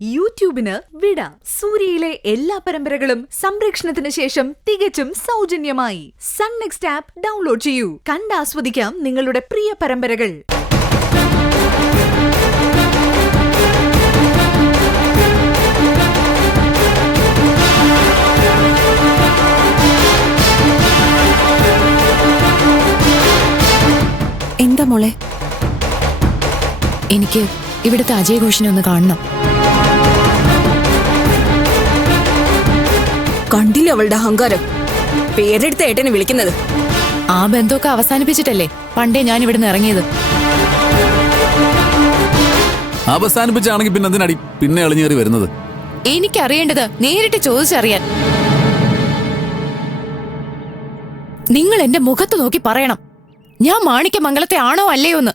യൂട്യൂബിന് വിട. സൂര്യയിലെ എല്ലാ പരമ്പരകളും സംരക്ഷണത്തിന് ശേഷം തികച്ചും സൗജന്യമായി സൺ നെക്സ്റ്റ് ആപ്പ് ഡൗൺലോഡ് ചെയ്യൂ. കണ്ടാസ്വദിക്കാം നിങ്ങളുടെ പ്രിയ പരമ്പരകൾ. എന്താ മോളെ? എനിക്ക് ഇവിടുത്തെ അജയ് ഘോഷിനെ ഒന്ന് കാണണം. കണ്ടില്ല അവളുടെ അഹങ്കാരം, പേരെടുത്ത ഏട്ടനെ വിളിക്കുന്നത്. ആ ബന്ധമൊക്കെ അവസാനിപ്പിച്ചിട്ടല്ലേ പണ്ടേ ഞാൻ ഇവിടുന്ന് ഇറങ്ങിയത്. അവസാനിപ്പിച്ചാണെങ്കിൽ പിന്നെ എന്തിനടി പിന്നെ എളിഞ്ഞേറി വരുന്നത്? എനിക്കറിയേണ്ടത് നേരിട്ട് ചോദിച്ചറിയാൻ. നിങ്ങൾ എന്റെ മുഖത്ത് നോക്കി പറയണം, ഞാൻ മാണിക്യമംഗലത്തെ ആണോ അല്ലയോ എന്ന്.